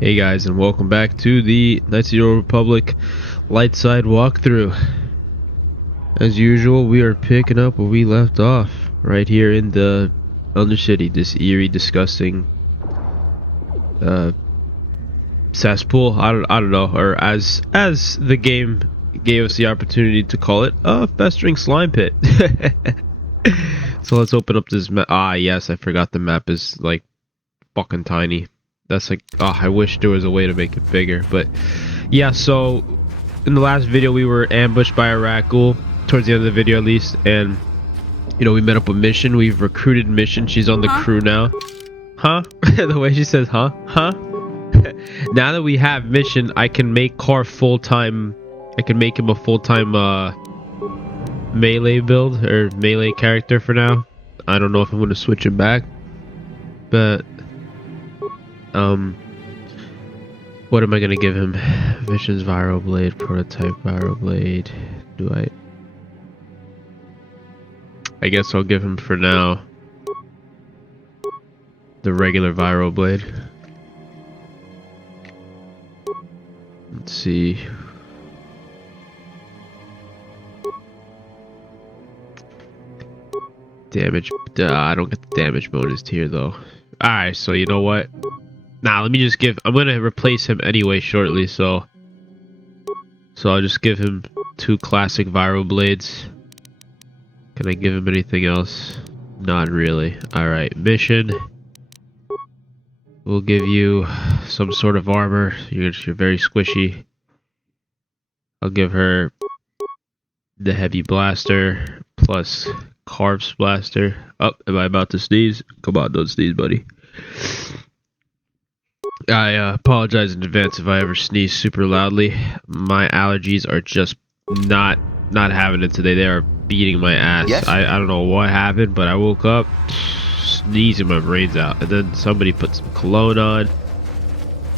Hey guys, and welcome back to the Knights of the Old Republic lightside walkthrough. As usual, we are picking up where we left off, right here in the undercity, this eerie, disgusting cesspool. I don't know, or as the game gave us the opportunity to call it, a festering slime pit. So let's open up this map. Ah, yes, I forgot the map is like fucking tiny. That's like, oh, I wish there was a way to make it bigger. But yeah, so in the last video we were ambushed by a rakghoul, towards the end of the video at least, and you know, we met up with Mission. We've recruited Mission. She's on the crew now. Huh? The way she says huh? Now that we have Mission, I can make Car full-time. I can make him a full-time melee build, or melee character for now. I don't know if I'm going to switch him back, but what am I gonna give him? Mission's Viral Blade, prototype Viral Blade. I guess I'll give him for now the regular Viral Blade. Let's see. Damage. I don't get the damage bonus tier though. Alright, so you know what? Nah, let me just give... I'm gonna replace him anyway shortly, so I'll just give him 2 classic Viral Blades. Can I give him anything else? Not really. Alright, Mission. We'll give you some sort of armor. You're very squishy. I'll give her the Heavy Blaster plus Carves Blaster. Oh, am I about to sneeze? Come on, don't sneeze, buddy. I apologize in advance if I ever sneeze super loudly. My allergies are just not having it today. They are beating my ass. Yes? I don't know what happened, but I woke up sneezing my brains out, and then somebody put some cologne on,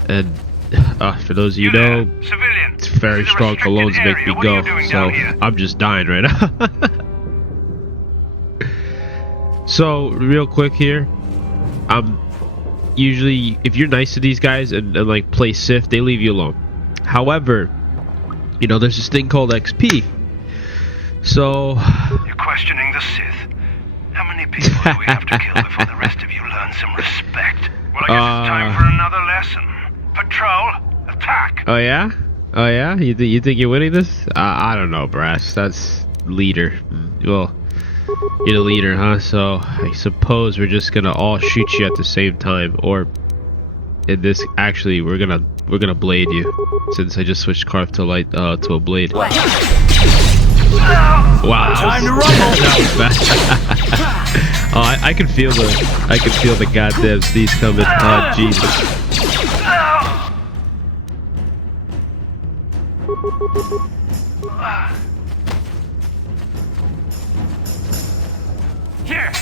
and for those of you who know, it's very strong colognes make me go, so I'm just dying right now. So real quick here, usually if you're nice to these guys and like play Sif, they leave you alone. However, you know, there's this thing called XP. So you're questioning the Sith. How many people do we have to kill before the rest of you learn some respect? Well, I guess it's time for another lesson. Patrol, attack. Oh yeah? Oh yeah? You think you're winning this? I don't know, Brass. That's leader. Well, you're the leader, huh? So I suppose we're just gonna all shoot you at the same time, or in this, actually, we're gonna blade you, since I just switched Carve to to a blade. Wow, time to rumble. That was bad. Oh, I can feel the goddamn sneeze coming. Oh Jesus. Here.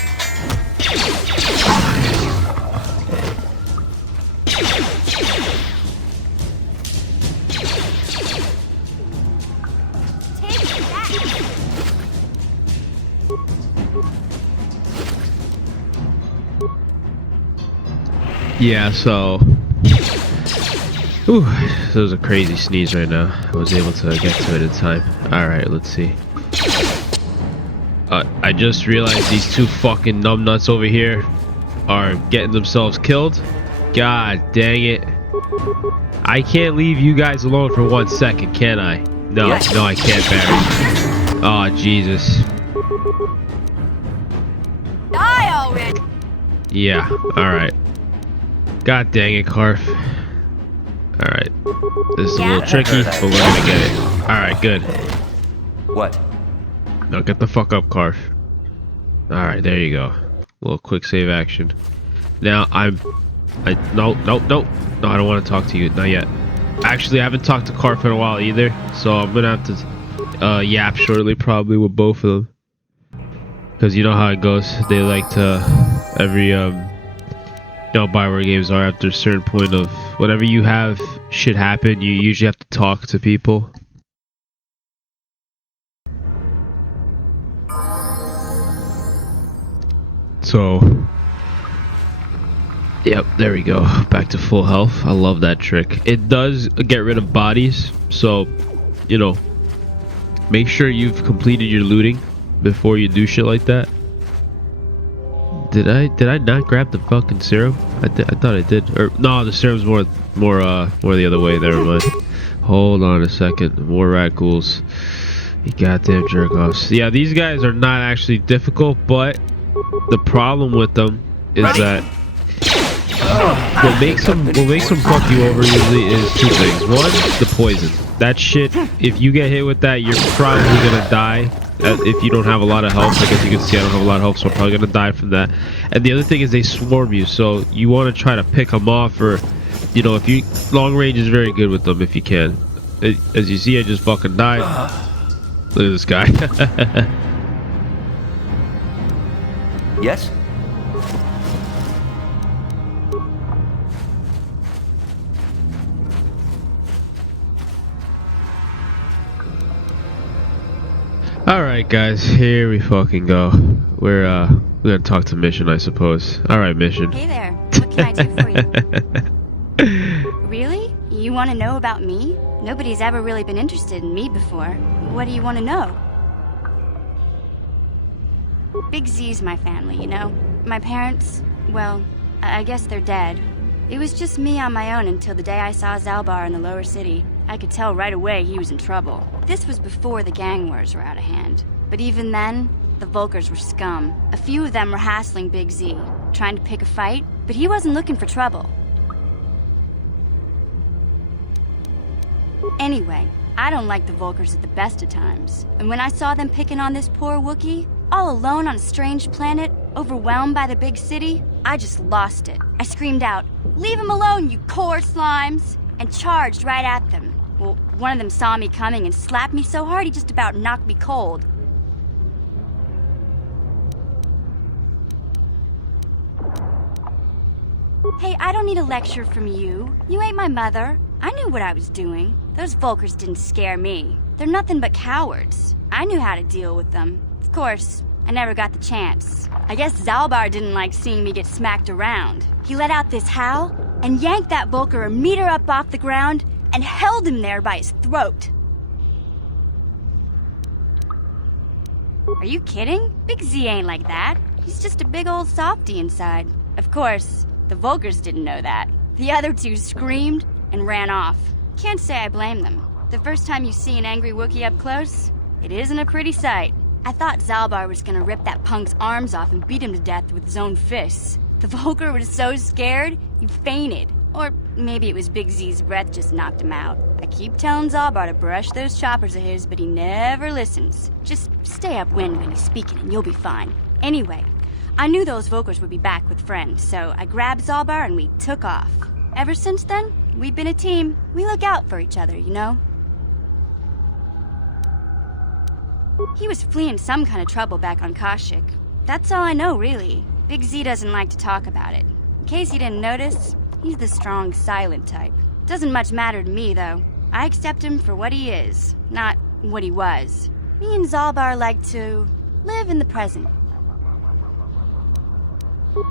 Yeah, so ooh, that was a crazy sneeze right now. I was able to get to it in time. Alright, let's see. I just realized these 2 fucking numbnuts over here are getting themselves killed. God dang it. I can't leave you guys alone for 1 second, can I? No, no, I can't, Barry. Oh, Jesus. Die already. Yeah, alright. God dang it, Carf. Alright. This is a little tricky, but we're gonna get it. Alright, good. What? Now get the fuck up, Carf. Alright, there you go. A little quick save action. Now, no, I don't want to talk to you. Not yet. Actually, I haven't talked to Carf in a while either, so I'm gonna have to yap shortly, probably, with both of them. Because you know how it goes. They like to, every, you know, Bioware games are, after a certain point of whatever you have shit happen, you usually have to talk to people. So Yep, there we go. Back to full health. I love that trick. It does get rid of bodies, so, you know, make sure you've completed your looting before you do shit like that. Did I not grab the fucking serum? I thought I did. Or no, the serum's more the other way. Never mind. Hold on a second. More rakghouls. You goddamn jerk offs. Yeah, these guys are not actually difficult, but the problem with them is that what makes them fuck you over usually is two things. One, the poison. That shit, if you get hit with that, you're probably gonna die. If you don't have a lot of health, I guess you can see I don't have a lot of health, so I'm probably gonna die from that. And the other thing is they swarm you, so you want to try to pick them off, or, you know, if you long range is very good with them if you can. As you see, I just fucking died. Look at this guy. Yes? Alright guys, here we fucking go. We're gonna talk to Mission, I suppose. Alright, Mission. Hey there. What can I do for you? Really? You want to know about me? Nobody's ever really been interested in me before. What do you want to know? Big Z's my family, you know? My parents, well, I guess they're dead. It was just me on my own until the day I saw Zaalbar in the lower city. I could tell right away he was in trouble. This was before the gang wars were out of hand. But even then, the Volkers were scum. A few of them were hassling Big Z, trying to pick a fight, but he wasn't looking for trouble. Anyway, I don't like the Volkers at the best of times. And when I saw them picking on this poor Wookiee, all alone on a strange planet, overwhelmed by the big city, I just lost it. I screamed out, "Leave him alone, you core slimes!" and charged right at them. Well, one of them saw me coming and slapped me so hard he just about knocked me cold. Hey, I don't need a lecture from you. You ain't my mother. I knew what I was doing. Those Volkers didn't scare me. They're nothing but cowards. I knew how to deal with them. Of course, I never got the chance. I guess Zaalbar didn't like seeing me get smacked around. He let out this howl and yanked that Volker a meter up off the ground and held him there by his throat. Are you kidding? Big Z ain't like that. He's just a big old softy inside. Of course, the Volkers didn't know that. The other two screamed and ran off. Can't say I blame them. The first time you see an angry Wookiee up close, it isn't a pretty sight. I thought Zaalbar was gonna rip that punk's arms off and beat him to death with his own fists. The Volker was so scared, he fainted. Or maybe it was Big Z's breath just knocked him out. I keep telling Zaalbar to brush those choppers of his, but he never listens. Just stay upwind when he's speaking and you'll be fine. Anyway, I knew those Volkers would be back with friends, so I grabbed Zaalbar and we took off. Ever since then, we've been a team. We look out for each other, you know? He was fleeing some kind of trouble back on Kashyyyk. That's all I know, really. Big Z doesn't like to talk about it. In case you didn't notice, he's the strong, silent type. Doesn't much matter to me, though. I accept him for what he is, not what he was. Me and Zaalbar like to live in the present.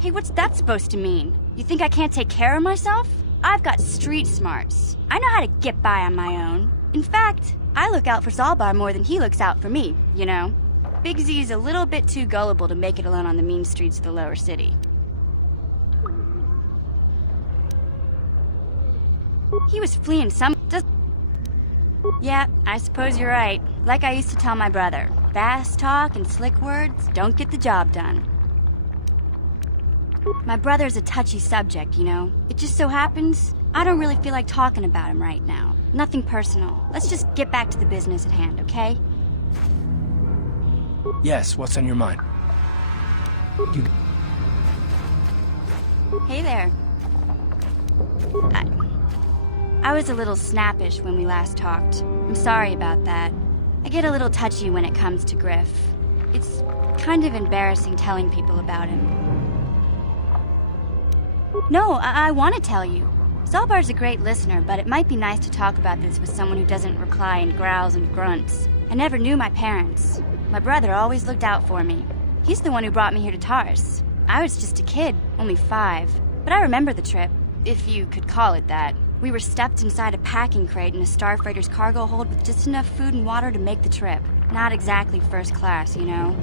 Hey, what's that supposed to mean? You think I can't take care of myself? I've got street smarts. I know how to get by on my own. In fact, I look out for Zaalbar more than he looks out for me, you know? Big Z's a little bit too gullible to make it alone on the mean streets of the lower city. He was fleeing some... Yeah, I suppose you're right. Like I used to tell my brother, fast talk and slick words don't get the job done. My brother's a touchy subject, you know? It just so happens, I don't really feel like talking about him right now. Nothing personal. Let's just get back to the business at hand, okay? Yes, what's on your mind? Hey there. I was a little snappish when we last talked. I'm sorry about that. I get a little touchy when it comes to Griff. It's kind of embarrassing telling people about him. No, I want to tell you. Zaalbar's a great listener, but it might be nice to talk about this with someone who doesn't reply in growls and grunts. I never knew my parents. My brother always looked out for me. He's the one who brought me here to Taurus. I was just a kid, only 5. But I remember the trip, if you could call it that. We were stuffed inside a packing crate in a starfreighter's cargo hold with just enough food and water to make the trip. Not exactly first class, you know?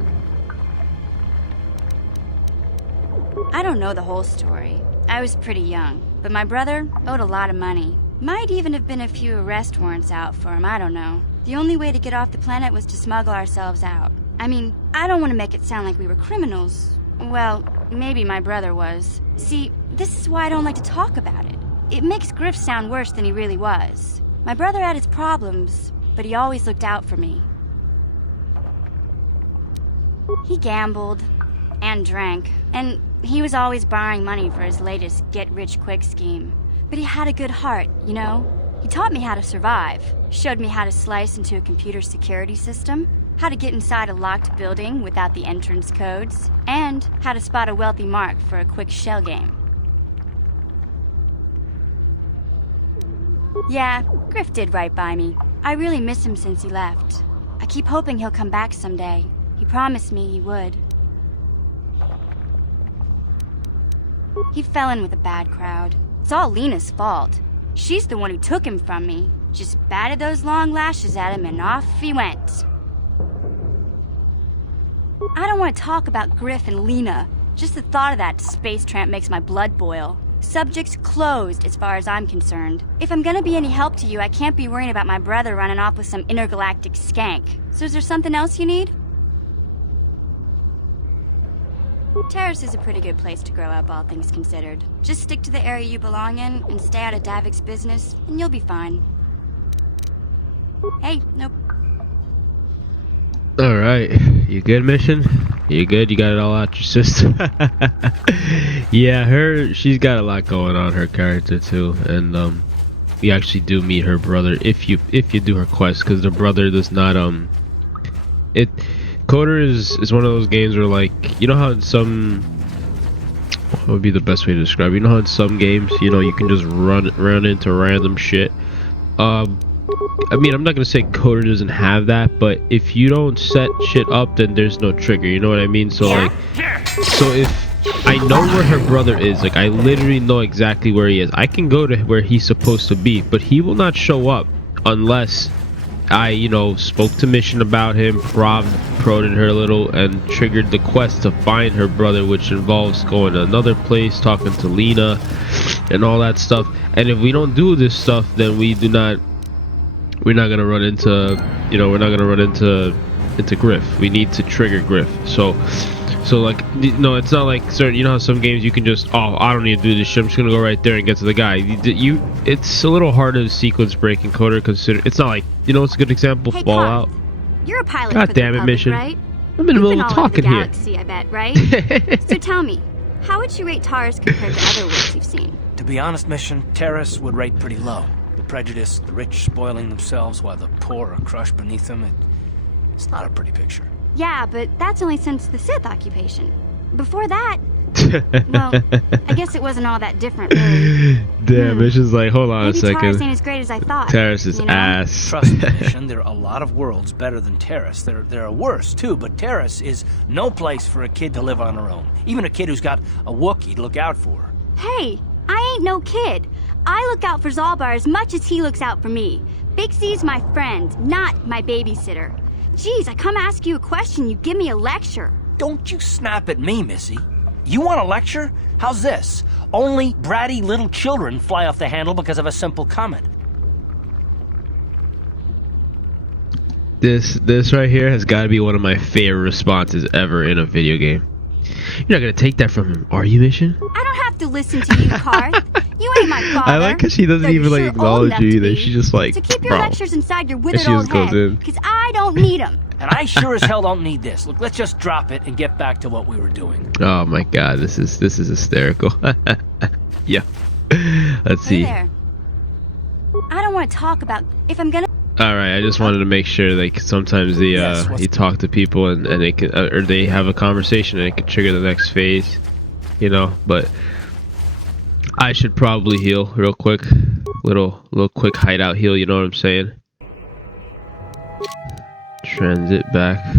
I don't know the whole story. I was pretty young, but my brother owed a lot of money. Might even have been a few arrest warrants out for him, I don't know. The only way to get off the planet was to smuggle ourselves out. I mean, I don't want to make it sound like we were criminals. Well, maybe my brother was. See, this is why I don't like to talk about it. It makes Griff sound worse than he really was. My brother had his problems, but he always looked out for me. He gambled and drank, and he was always borrowing money for his latest get-rich-quick scheme. But he had a good heart, you know? He taught me how to survive, showed me how to slice into a computer security system, how to get inside a locked building without the entrance codes, and how to spot a wealthy mark for a quick shell game. Yeah, Griff did right by me. I really miss him since he left. I keep hoping he'll come back someday. He promised me he would. He fell in with a bad crowd. It's all Lena's fault. She's the one who took him from me. Just batted those long lashes at him and off he went. I don't want to talk about Griff and Lena. Just the thought of that space tramp makes my blood boil. Subject's closed as far as I'm concerned. If I'm gonna be any help to you, I can't be worrying about my brother running off with some intergalactic skank. So is there something else you need? Terrace is a pretty good place to grow up, all things considered. Just stick to the area you belong in and stay out of Davik's business, and you'll be fine. Hey, nope. Alright, you good, Mission? You good? You got it all out your system? Yeah, she's got a lot going on, her character too, and you actually do meet her brother if you do her quest, because the brother does not Kotor is one of those games where, like, you know how in some, what would be the best way to describe it? You know how in some games, you know, you can just run into random shit. I mean, I'm not gonna say Kotor doesn't have that, but if you don't set shit up, then there's no trigger. You know what I mean? So like, so if I know where her brother is, like I literally know exactly where he is. I can go to where he's supposed to be, but he will not show up unless I, you know, spoke to Mission about him, prodded her a little, and triggered the quest to find her brother, which involves going to another place, talking to Lena, and all that stuff. And if we don't do this stuff, then we're not gonna run into, you know, we're not gonna run into Griff. We need to trigger Griff. So like, no, it's not like certain, you know how some games you can just, oh, I don't need to do this shit, I'm just gonna go right there and get to the guy. It's a little harder to sequence break in Kotor, consider. It's not like, you know, it's a good example, Hey, Fallout. Carl, you're a pilot God for the damn it, Republic, Mission. right? I'm in the middle You've of been all over talking the here. galaxy, I bet, right? So tell me, how would you rate Taurus compared to other worlds you've seen? To be honest, Mission, Terrace would rate pretty low. The prejudice, the rich spoiling themselves while the poor are crushed beneath them, it's not a pretty picture. Yeah, but that's only since the Sith occupation. Before that, well, I guess it wasn't all that different, really. Damn, Mission's like, hold on Maybe a second. Taurus ain't as great as I thought. Terrace is you know? ass. Trust me, Mission, there are a lot of worlds better than Terrace. There are worse, too, but Terrace is no place for a kid to live on her own. Even a kid who's got a Wookiee to look out for. Hey, I ain't no kid. I look out for Zaalbar as much as he looks out for me. Big C's my friend, not my babysitter. Jeez, I come ask you a question, you give me a lecture. Don't you snap at me, Missy. You want a lecture? How's this? Only bratty little children fly off the handle because of a simple comment. This right here has got to be one of my favorite responses ever in a video game. You're not gonna take that from him, are you, Mission? I don't have to listen to you, Karth. You ain't my father. I like how she doesn't though even you're like sure old acknowledge enough you to either. be. She's just like, So keep your bro. lectures inside your And withered she old just goes head, in. because I don't need them. And I sure as hell don't need this. Look, let's just drop it and get back to what we were doing. Oh my god, this is hysterical. Yeah. Let's see. Hey there. I don't want to talk about if I'm gonna. All right, I just wanted to make sure, like, sometimes you talk to people and they can, or they have a conversation and it can trigger the next phase, you know. But I should probably heal real quick, little quick hideout heal. You know what I'm saying? Transit back.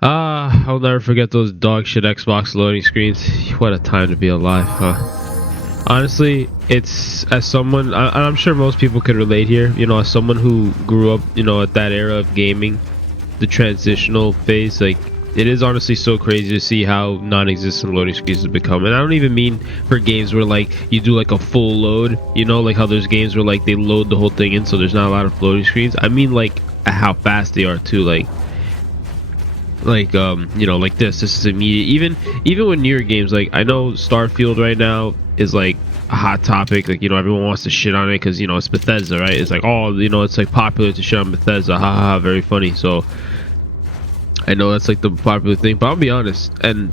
I'll never forget those dog shit Xbox loading screens. What a time to be alive, huh? Honestly, it's as someone, I'm sure most people could relate here, you know, as someone who grew up, you know, at that era of gaming, the transitional phase, like, it is honestly so crazy to see how non-existent loading screens have become. And I don't even mean for games where like you do like a full load, you know, like how there's games where like they load the whole thing in so there's not a lot of loading screens. I mean like how fast they are too, like you know, like this is immediate. Even with newer games, like I know Starfield right now is like a hot topic, like, you know, everyone wants to shit on it because, you know, it's Bethesda, right? It's like, oh, you know, it's like popular to shit on Bethesda, haha, very funny. So I know that's like the popular thing, but I'll be honest, and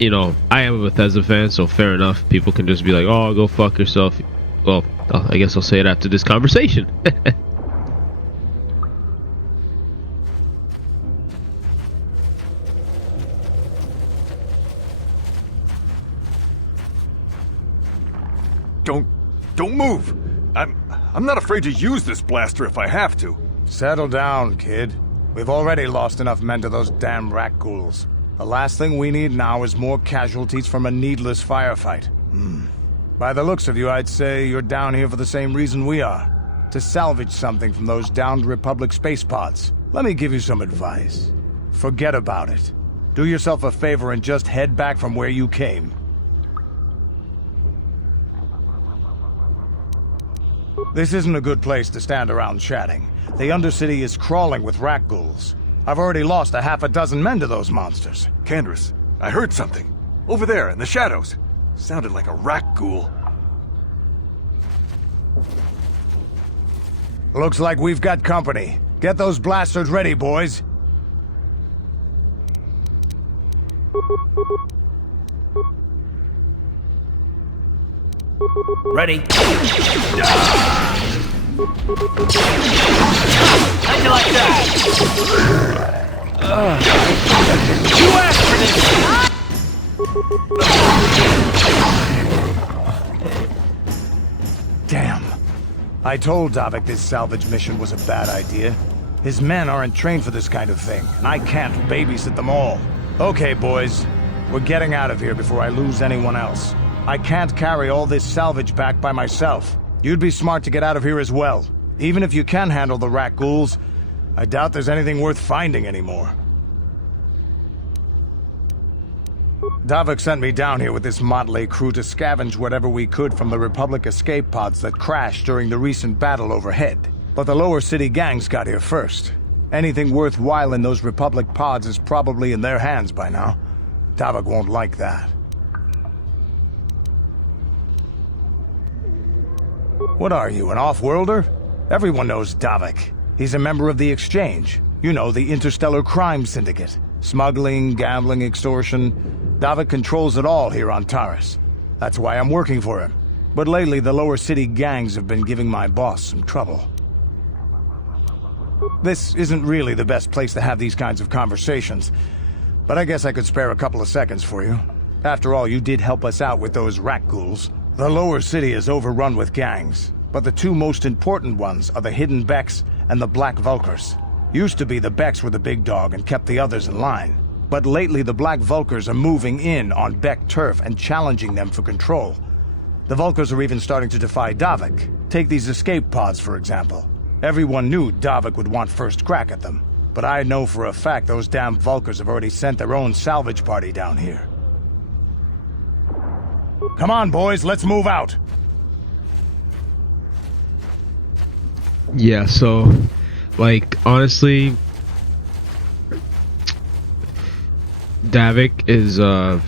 you know, I am a Bethesda fan, so fair enough, people can just be like, oh, go fuck yourself. Well, I guess I'll say it after this conversation. Don't move. I'm not afraid to use this blaster if I have to. Settle down, kid. We've already lost enough men to those damn rakghouls. The last thing we need now is more casualties from a needless firefight. By the looks of you, I'd say you're down here for the same reason we are. To salvage something from those downed Republic space pods. Let me give you some advice. Forget about it. Do yourself a favor and just head back from where you came. This isn't a good place to stand around chatting. The undercity is crawling with rakghouls. I've already lost a half a dozen men to those monsters. Candace, I heard something. Over there, in the shadows. Sounded like a rakghoul. Looks like we've got company. Get those blasters ready, boys. Ready? How'd you like that? You asked for this! Damn. I told Davik this salvage mission was a bad idea. His men aren't trained for this kind of thing, and I can't babysit them all. Okay, boys. We're getting out of here before I lose anyone else. I can't carry all this salvage back by myself. You'd be smart to get out of here as well. Even if you can handle the rakghouls, I doubt there's anything worth finding anymore. Davik sent me down here with this motley crew to scavenge whatever we could from the Republic escape pods that crashed during the recent battle overhead. But the lower city gangs got here first. Anything worthwhile in those Republic pods is probably in their hands by now. Davik won't like that. What are you, an off-worlder? Everyone knows Davik. He's a member of the Exchange. You know, the interstellar crime syndicate. Smuggling, gambling, extortion. Davik controls it all here on Taris. That's why I'm working for him. But lately, the lower city gangs have been giving my boss some trouble. This isn't really the best place to have these kinds of conversations, but I guess I could spare a couple of seconds for you. After all, you did help us out with those rakghouls. The lower city is overrun with gangs, but the two most important ones are the Hidden Becks and the Black Vulkars. Used to be the Becks were the big dog and kept the others in line. But lately the Black Vulkars are moving in on Beck turf and challenging them for control. The Vulkars are even starting to defy Davik. Take these escape pods, for example. Everyone knew Davik would want first crack at them. But I know for a fact those damn Vulkars have already sent their own salvage party down here. Come on, boys, let's move out! Yeah, so, like, honestly, Davik is, well,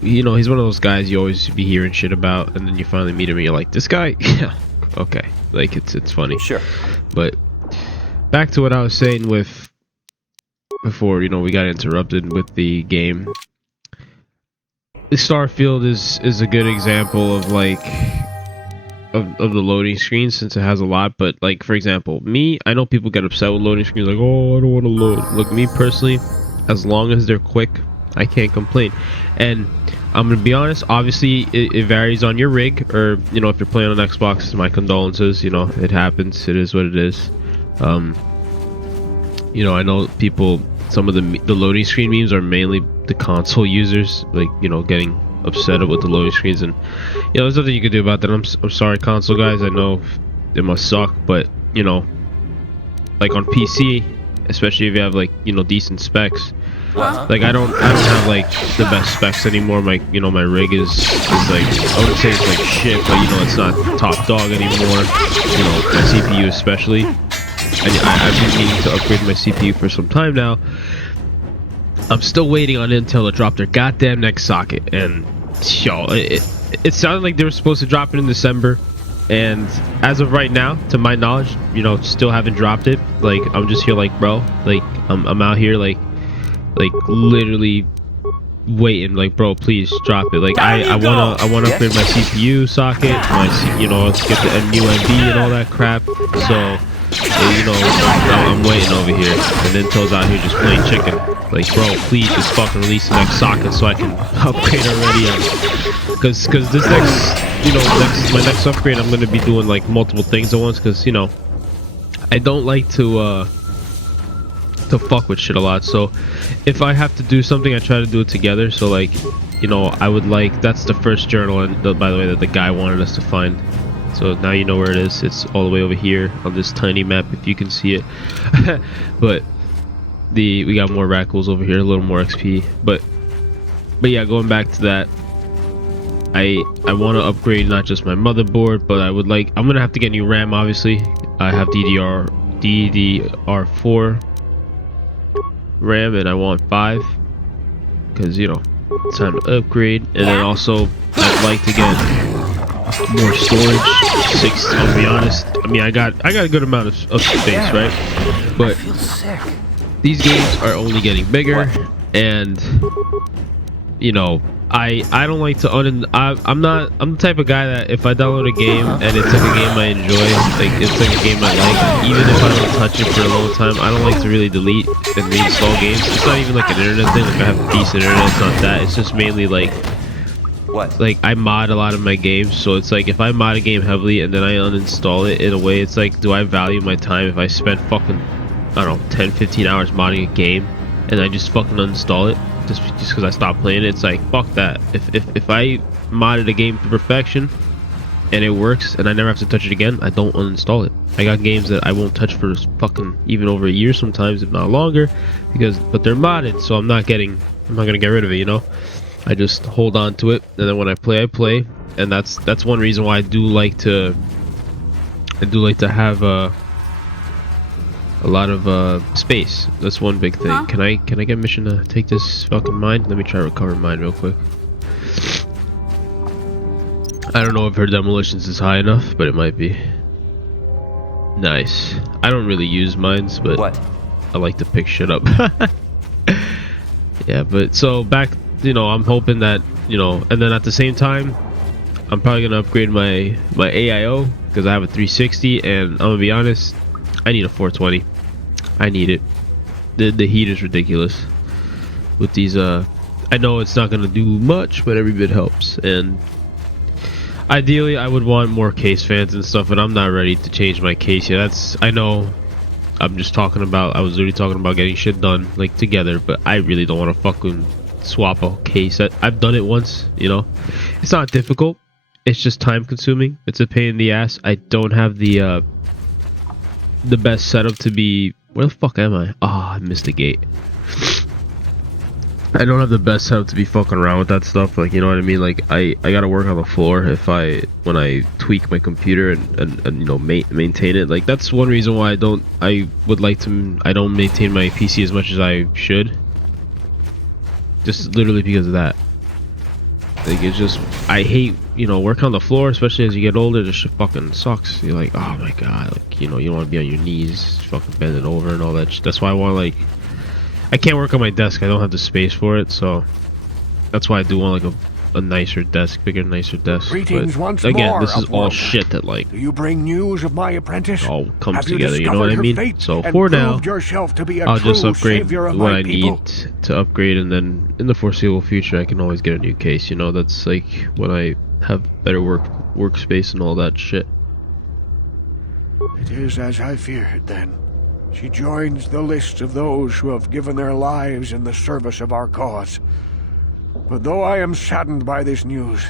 you know, he's one of those guys you always be hearing shit about, and then you finally meet him and you're like, this guy? Yeah, okay, like, it's funny. Sure. But, back to what I was saying with, before, you know, we got interrupted with the game. Starfield is a good example of, like, of the loading screens, since it has a lot. But like, for example, me, I know people get upset with loading screens, like, oh, I don't want to load. Look, me personally, as long as they're quick, I can't complain. And I'm gonna be honest, obviously it varies on your rig, or, you know, if you're playing on Xbox, my condolences, you know, it happens, it is what it is. You know, I know people, some of the loading screen memes are mainly the console users, like, you know, getting upset with the loading screens, and you know, there's nothing you can do about that. I'm sorry, console guys. I know it must suck, but you know, like on PC, especially if you have like, you know, decent specs. Like I don't have like the best specs anymore. My, you know, my rig is like, I wouldn't say it's like shit, but you know, it's not top dog anymore. You know, my CPU especially. I've been needing to upgrade my CPU for some time now. I'm still waiting on Intel to drop their goddamn next socket, and yo, it sounded like they were supposed to drop it in December, and as of right now, to my knowledge, you know, still haven't dropped it. Like I'm just here like, bro, like I'm out here like literally waiting, like, bro, please drop it. Like I wanna upgrade my CPU socket, you know, let's get the NUMB and all that crap. So you know, I'm waiting over here, and Intel's out here just playing chicken. Like, bro, please just fucking release the next socket so I can upgrade already. Cause this next, you know, my next upgrade, I'm gonna be doing like multiple things at once. Cause you know, I don't like to fuck with shit a lot. So if I have to do something, I try to do it together. So like, you know, I would like, that's the first journal, and by the way, that the guy wanted us to find. So now you know where it is. It's all the way over here on this tiny map, if you can see it. But we got more rakghouls over here, a little more XP. But yeah, going back to that, I want to upgrade not just my motherboard, but I would like, I'm gonna have to get new RAM. Obviously, I have DDR4 RAM, and I want 5 because, you know, it's time to upgrade. And then also I'd like to get more storage, 6. I'll be honest, I mean, I got a good amount of space, right? But these games are only getting bigger, and you know, I don't like to I'm the type of guy that if I download a game and it's like a game I enjoy, like it's like a game I like, even if I don't touch it for a long time, I don't like to really delete and reinstall games. It's not even like an internet thing, like I have a decent internet, it's not that. It's just mainly like, like I mod a lot of my games, so it's like if I mod a game heavily and then I uninstall it, in a way it's like, do I value my time if I spend fucking, I don't know, 10-15 hours modding a game and I just fucking uninstall it just because I stopped playing it? It's like, fuck that. If I modded a game to perfection and it works and I never have to touch it again, I don't uninstall it. I got games that I won't touch for fucking even over a year sometimes, if not longer, but they're modded, so I'm not gonna get rid of it, you know? I just hold on to it, and then when I play, and that's one reason why I do like to have a lot of space. That's one big thing. Can I get mission to take this fucking mine? Let me try to recover mine real quick. I don't know if her demolitions is high enough, but it might be. Nice. I don't really use mines, but I like to pick shit up. Yeah, but so back, you know, I'm hoping that, you know, and then at the same time, I'm probably gonna upgrade my AIO because I have a 360, and I'm gonna be honest, I need a 420. I need it. The heat is ridiculous with these. I know it's not gonna do much, but every bit helps. And ideally, I would want more case fans and stuff, but I'm not ready to change my case yet. I know. I'm just talking about. I was literally talking about getting shit done like together, but I really don't want to fucking swap a case. I've done it once, you know. It's not difficult, it's just time consuming. It's a pain in the ass. I don't have the best setup to be, where the fuck am I? I missed the gate. I don't have the best setup to be fucking around with that stuff, like, you know what I mean? Like I gotta work on the floor when I tweak my computer and you know, maintain it. Like that's one reason why I don't maintain my PC as much as I should. Just literally because of that. Like, it's just, I hate, you know, working on the floor, especially as you get older. This shit fucking sucks. You're like, oh my god, like, you know, you don't want to be on your knees, fucking bending over and all that shit. That's why I want, like, I can't work on my desk. I don't have the space for it, so that's why I do want like a nicer desk, bigger, nicer desk. Greetings but once again, more, this is all Upward. shit that like Do you bring news of my apprentice? all comes Have together. You know discovered what I her mean? fate So and for now, proved yourself to be a I'll just true upgrade savior of what my I people? need to upgrade, and then in the foreseeable future, I can always get a new case. You know, that's like when I have better workspace and all that shit. It is as I feared, then. She joins the list of those who have given their lives in the service of our cause. But though I am saddened by this news,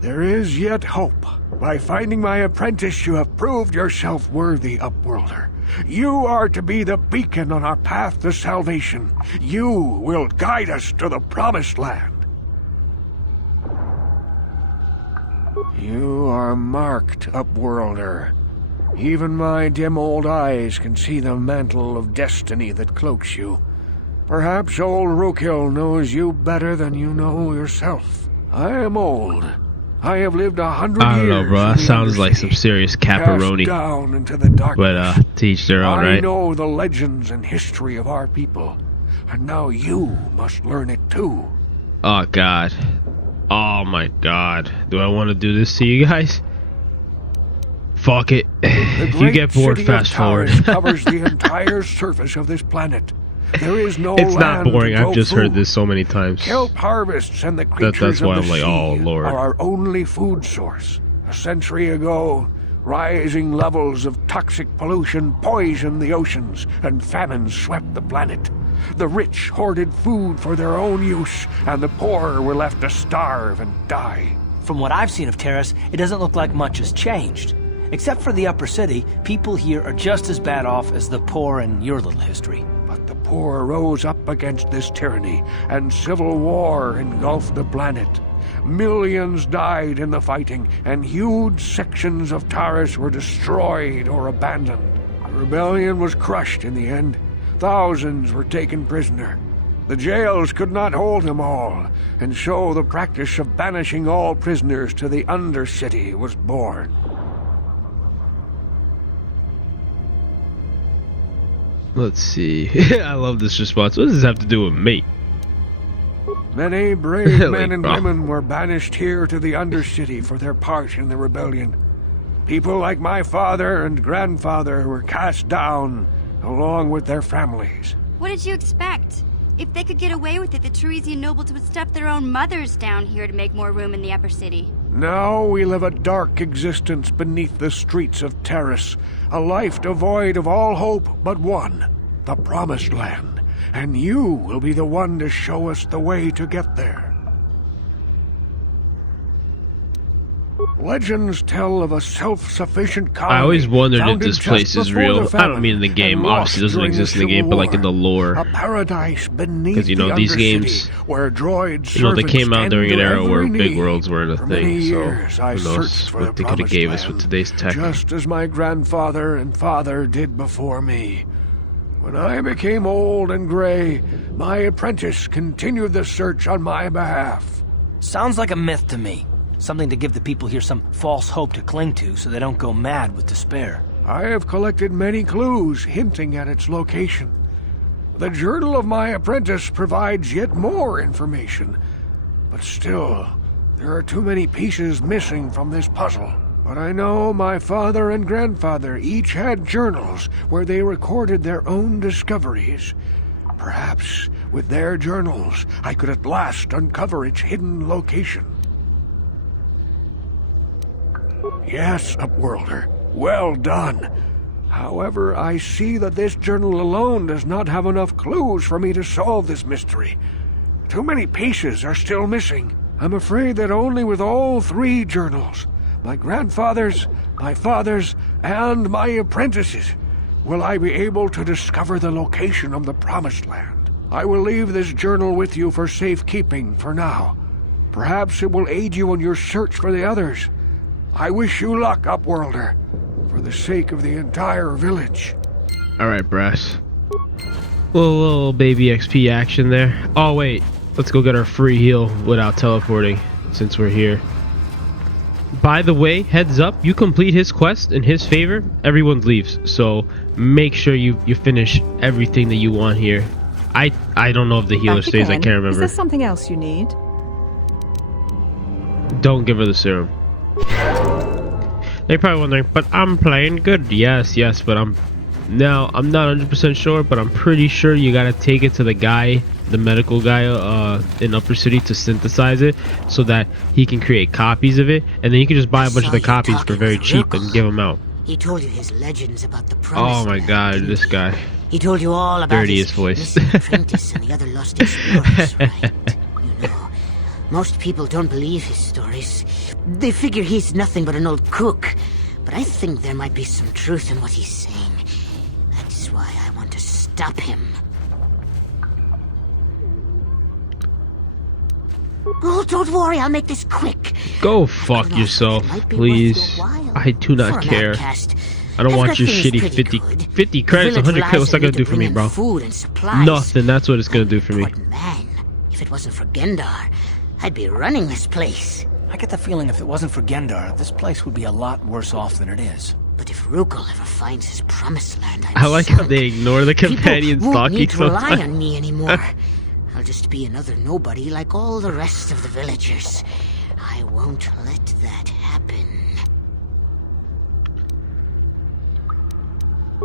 there is yet hope. By finding my apprentice, you have proved yourself worthy, Upworlder. You are to be the beacon on our path to salvation. You will guide us to the Promised Land. You are marked, Upworlder. Even my dim old eyes can see the mantle of destiny that cloaks you. Perhaps old Rookhill knows you better than you know yourself. I am old. I have lived 100 years. I don't know, bro. That sounds like some serious caparoni. Down into the darkness. But teach their own, right? I know the legends and history of our people, and now you must learn it too. Oh God. Oh my God. Do I want to do this to you guys? Fuck it. If you get bored, fast forward. Covers the entire surface of this planet. There is no It's not land boring. to grow I've just heard food. this so many times. Kelp harvests and the creatures That's why of the I'm like, sea oh Lord. are our only food source. A century ago, rising levels of toxic pollution poisoned the oceans, and famine swept the planet. The rich hoarded food for their own use, and the poor were left to starve and die. From what I've seen of Terrace, it doesn't look like much has changed. Except for the upper city, people here are just as bad off as the poor in your little history. But the poor rose up against this tyranny, and civil war engulfed the planet. Millions died in the fighting, and huge sections of Taris were destroyed or abandoned. The rebellion was crushed in the end. Thousands were taken prisoner. The jails could not hold them all, and so the practice of banishing all prisoners to the undercity was born. Let's see. I love this response. What does this have to do with me? Many brave Like, men and oh. women were banished here to the undercity for their part in the rebellion. People like my father and grandfather were cast down, along with their families. What did you expect? If they could get away with it, the Teresian nobles would stuff their own mothers down here to make more room in the upper city. Now we live a dark existence beneath the streets of Terrace, a life devoid of all hope but one, the Promised Land, and you will be the one to show us the way to get there. Legends tell of a self-sufficient colony. I always wondered if founded this just place is before real. the I don't mean in the famine game. and Obviously, it lost doesn't during exist in the Civil game, but like in the War. lore. A paradise beneath 'Cause, you know, the these undercity, games, where droid You know, they servants came out during an tend to era where every big need. worlds weren't a For thing. many So years, I who knows searched for what the they could have Promised gave us with Land, today's tech. just as my grandfather and father did before me. When I became old and gray, my apprentice continued the search on my behalf. Sounds like a myth to me. Something to give the people here some false hope to cling to so they don't go mad with despair. I have collected many clues hinting at its location. The journal of my apprentice provides yet more information. But still, there are too many pieces missing from this puzzle. But I know my father and grandfather each had journals where they recorded their own discoveries. Perhaps, with their journals, I could at last uncover its hidden location. Yes, Upworlder. Well done. However, I see that this journal alone does not have enough clues for me to solve this mystery. Too many pieces are still missing. I'm afraid that only with all three journals, my grandfather's, my father's, and my apprentice's, will I be able to discover the location of the Promised Land. I will leave this journal with you for safekeeping for now. Perhaps it will aid you in your search for the others. I wish you luck, Upworlder, for the sake of the entire village. Alright, Brass. Little baby XP action there. Oh, wait. Let's go get our free heal without teleporting, since we're here. By the way, heads up, you complete his quest in his favor, everyone leaves. So make sure you finish everything that you want here. I don't know if the healer Back stays, I again. can't Is remember. there something else you need? Don't give her the serum. They're probably wondering, but I'm playing good. Yes, but I'm not 100% sure, but I'm pretty sure you gotta take it to the guy, the medical guy in Upper City, to synthesize it so that he can create copies of it, and then you can just buy a bunch of the copies for very cheap and give them out. He told you his legends about the Promised Oh my Land, god, didn't this he? guy. He told you all about Dirtiest his voice. missing apprentice and the other lost explorers, right? You know, Most people don't believe his stories. They figure he's nothing but an old cook. But I think there might be some truth in what he's saying. That's why I want to stop him. Oh, don't worry, I'll make this quick. Go fuck yourself, please. I do not care. I don't want your shitty 50 credits, 100 credits. What's that gonna do for me, bro? Nothing. That's what it's gonna do for me. Man, if it wasn't for Gendar, I'd be running this place. I get the feeling if it wasn't for Gendar, this place would be a lot worse off than it is. But if Rukul ever finds his promised land, I like how they ignore the companions talking sometimes. People won't need to rely on me anymore. I'll just be another nobody like all the rest of the villagers. I won't let that happen.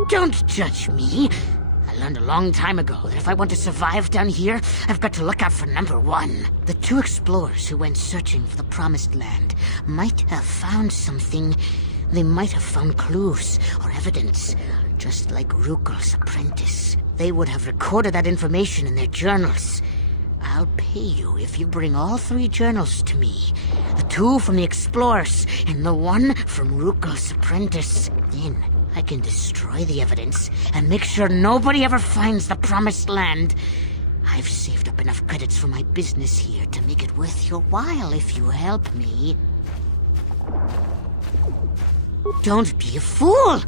Don't judge me. I learned a long time ago that if I want to survive down here, I've got to look out for number one. The two explorers who went searching for the promised land might have found something. They might have found clues or evidence, just like Rukul's apprentice. They would have recorded that information in their journals. I'll pay you if you bring all 3 journals to me. The 2 from the explorers and the 1 from Rukul's apprentice. Then I can destroy the evidence and make sure nobody ever finds the promised land. I've saved up enough credits for my business here to make it worth your while if you help me. Don't be a fool!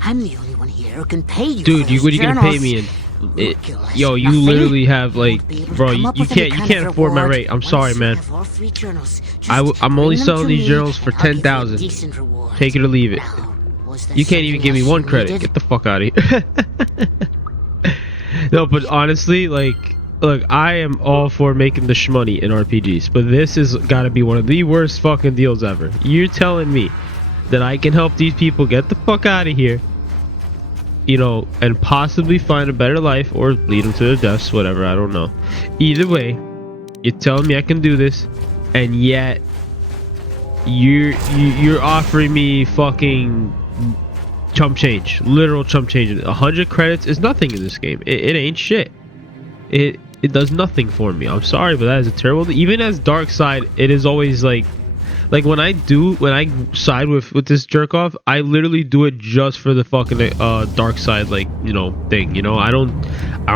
I'm the only one here who can pay you. Dude, what are you gonna pay me in? Yo, you literally have like, bro, you can't afford my rate. I'm sorry, man. I'm only selling these journals for 10,000. Take it or leave it. You can't even give me 1 credit. Get the fuck out of here. No, but honestly, like, look, I am all for making the shmoney in RPGs, but this has got to be one of the worst fucking deals ever. You're telling me that I can help these people get the fuck out of here, you know, and possibly find a better life or lead them to their deaths, whatever, I don't know. Either way, you're telling me I can do this, and yet you're offering me fucking chump change, literal chump change. 100 credits is nothing in this game. It ain't shit. It does nothing for me. I'm sorry, but that is a terrible. Even as dark side, it is always like when I side with this jerk off, I literally do it just for the fucking dark side, like, you know, thing. You know, I don't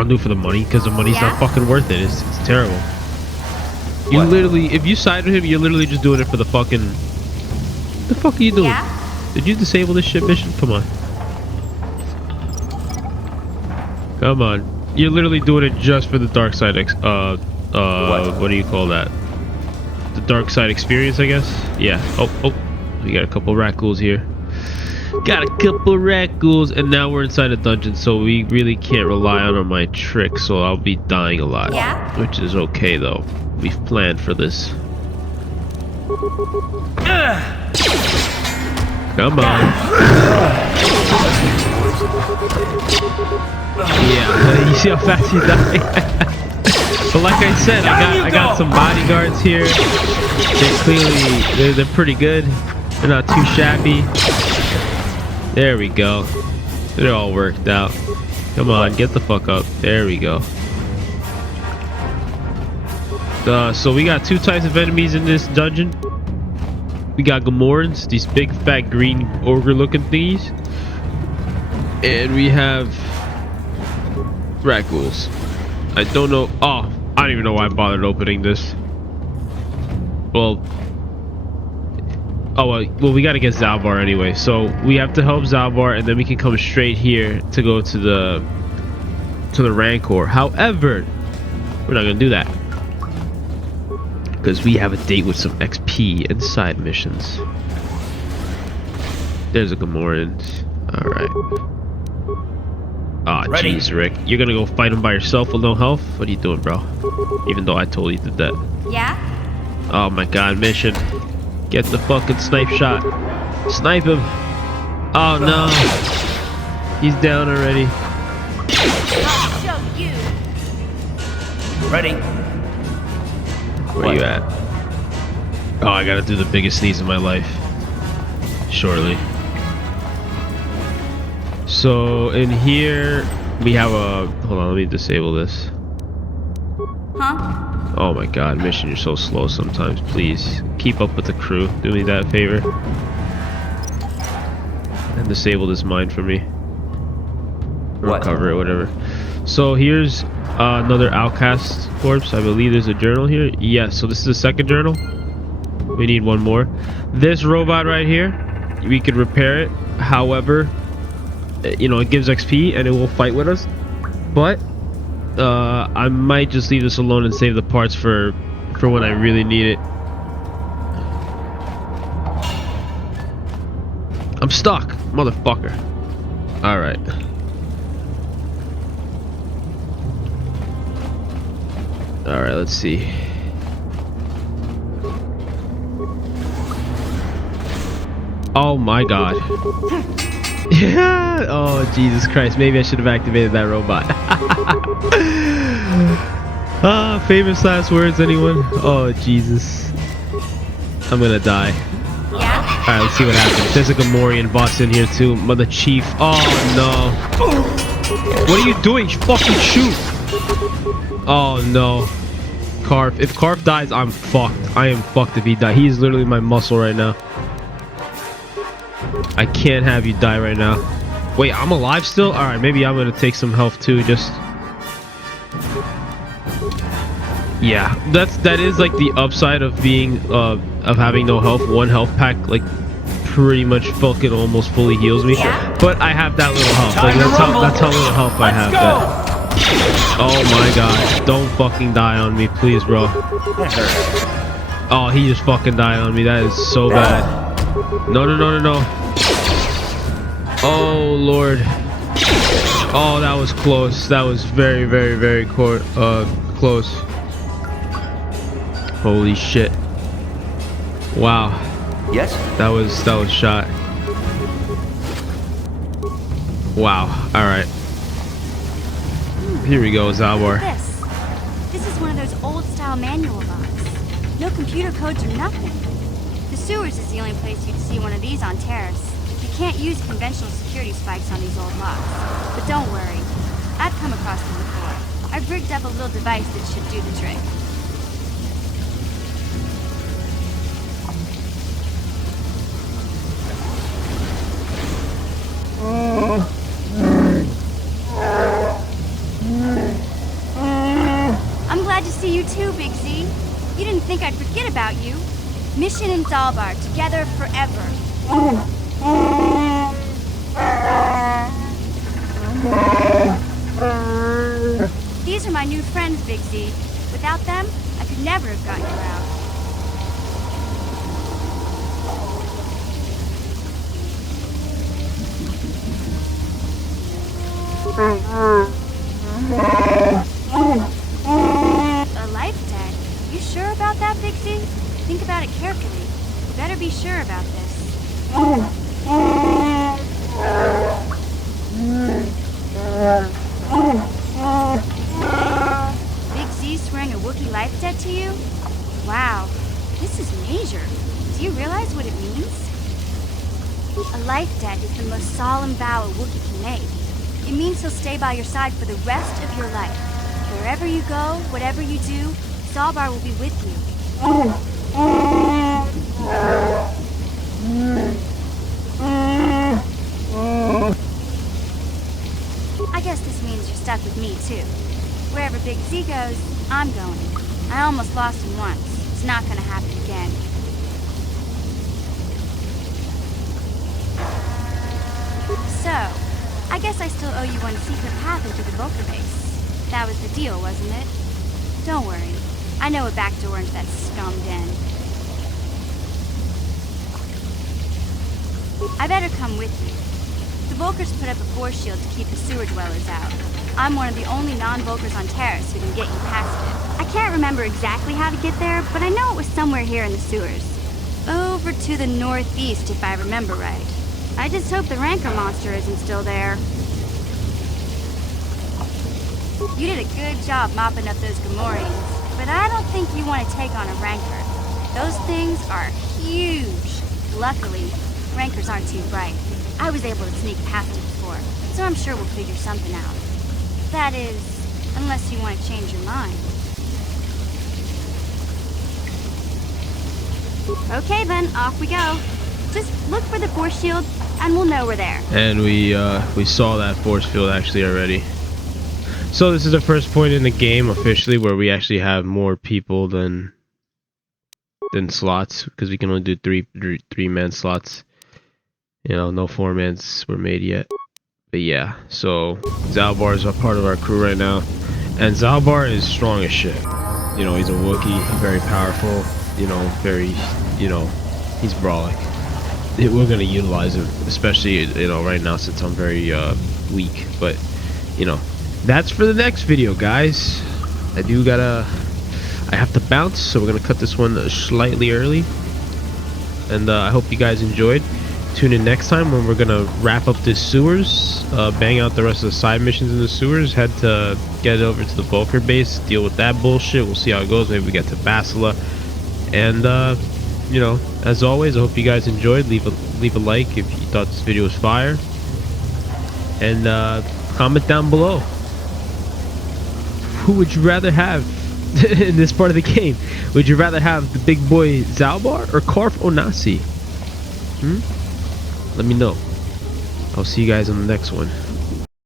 do it for the money, because the money's not fucking worth it. It's terrible. You literally, if you side with him, you're literally just doing it for the fucking. The fuck are you doing? Yeah? Did you disable this shit mission? Come on. Come on. You're literally doing it just for the dark side what do you call that? The dark side experience, I guess. Yeah. Oh, we got a couple rakghouls here. Got a couple rakghouls, and now we're inside a dungeon, so we really can't rely on my tricks, so I'll be dying a lot. Yeah? Which is okay though. We've planned for this. Come on. Yeah, you see how fast he's dying? But like I said, I got some bodyguards here. They're pretty good. They're not too shabby. There we go. They're all worked out. Come on, get the fuck up. There we go. So we got 2 types of enemies in this dungeon. We got Gamorreans, these big fat green ogre looking thingies. And we have rakghouls. I don't know. Oh, I don't even know why I bothered opening this. Well, we gotta get Zaalbar anyway. So we have to help Zaalbar, and then we can come straight here to go to the Rancor. However, we're not gonna do that, because we have a date with some XP and side missions. There's a Gamorrean. Alright. Ah, jeez, Rick. You're gonna go fight him by yourself with no health? What are you doing, bro? Even though I told you to do that. Yeah? Oh my god, mission. Get the fucking snipe shot. Snipe him. Oh no. He's down already. I'll show you. Ready? Where you at? Oh, I gotta do the biggest sneeze in my life. Shortly. So in here we have a. Hold on, let me disable this. Huh? Oh my god, mission, you're so slow sometimes. Please, keep up with the crew. Do me that favor. And disable this mine for me. Or cover it, whatever. So here's another outcast corpse. I believe there's a journal here. Yes, so this is the second journal. We need one more. This robot right here, we could repair it. However, you know, it gives XP and it will fight with us. But I might just leave this alone and save the parts for when I really need it. I'm stuck, motherfucker. All right. All right, let's see. Oh my god. Yeah. Oh Jesus Christ. Maybe I should have activated that robot. Famous last words, anyone? Oh Jesus. I'm gonna die. Yeah? Alright, let's see what happens. There's a Gamorrean boss in here too. Mother Chief. Oh no. What are you doing? Fucking shoot. Oh no. Karf. If Karf dies, I'm fucked. I am fucked if he dies. He is literally my muscle right now. I can't have you die right now. Wait, I'm alive still? Alright, maybe I'm gonna take some health too, just... Yeah, that is like the upside of being, of having no health. One health pack, like, pretty much fucking almost fully heals me. Yeah. But I have that little health. Like, that's how little health I have. That. Oh my god. Don't fucking die on me, please, bro. Oh, he just fucking died on me. That is so bad. No, no, no, no, no. Oh, Lord. Oh, that was close. That was very, very, very close. Holy shit. Wow. Yes? That was shot. Wow. Alright. Here we go, Zaalbar. This is one of those old-style manual locks. No computer codes or nothing. The sewers is the only place you'd see one of these on Terrace. You can't use conventional security spikes on these old locks. But don't worry. I've come across them before. I've rigged up a little device that should do the trick. I'm glad to see you too, Big Z. You didn't think I'd forget about you. Mission in Zaalbar, together forever. These are my new friends, Big Z. Without them, I could never have gotten you out. A life debt? You sure about that, Big Z? Think about it carefully. You better be sure about this. Big Z swearing a Wookiee life debt to you? Wow, this is major. Do you realize what it means? A life debt is the most solemn vow a Wookiee can make. It means he'll stay by your side for the rest of your life. Wherever you go, whatever you do, Zaalbar will be with you. I guess this means you're stuck with me, too. Wherever Big Z goes, I'm going. I almost lost him once. It's not gonna happen again. So, I guess I still owe you one secret path into the Volker base. That was the deal, wasn't it? Don't worry. I know a back door into that scum den. I better come with you. The Volkers put up a force shield to keep the sewer dwellers out. I'm one of the only non-Volkers on Terrace who can get you past it. I can't remember exactly how to get there, but I know it was somewhere here in the sewers. Over to the northeast, if I remember right. I just hope the Rancor monster isn't still there. You did a good job mopping up those Gamorreans, but I don't think you want to take on a Rancor. Those things are huge. Luckily, Rancors aren't too bright. I was able to sneak past it before, so I'm sure we'll figure something out. That is, unless you want to change your mind. Okay then, off we go. Just look for the force shield, and we'll know we're there. And we saw that force field actually already. So this is the first point in the game officially where we actually have more people than slots, because we can only do three-man slots. You know, no 4-mans were made yet. But yeah, so Zaalbar is a part of our crew right now, and Zaalbar is strong as shit. You know, he's a Wookiee, very powerful. You know, very, you know, he's brawling. We're gonna utilize him, especially, you know, right now since I'm very weak. But you know, that's for the next video, guys. I have to bounce, so we're gonna cut this one slightly early. And I hope you guys enjoyed. Tune in next time when we're gonna wrap up this sewers, bang out the rest of the side missions in the sewers, head to get over to the Vulcan base, deal with that bullshit. We'll see how it goes. Maybe we get to Basila. And you know, as always, I hope you guys enjoyed. Leave a like if you thought this video was fire, and comment down below. Who would you rather have in this part of the game? Would you rather have the big boy Zaalbar or Karf Onasi? Let me know. I'll see you guys on the next one.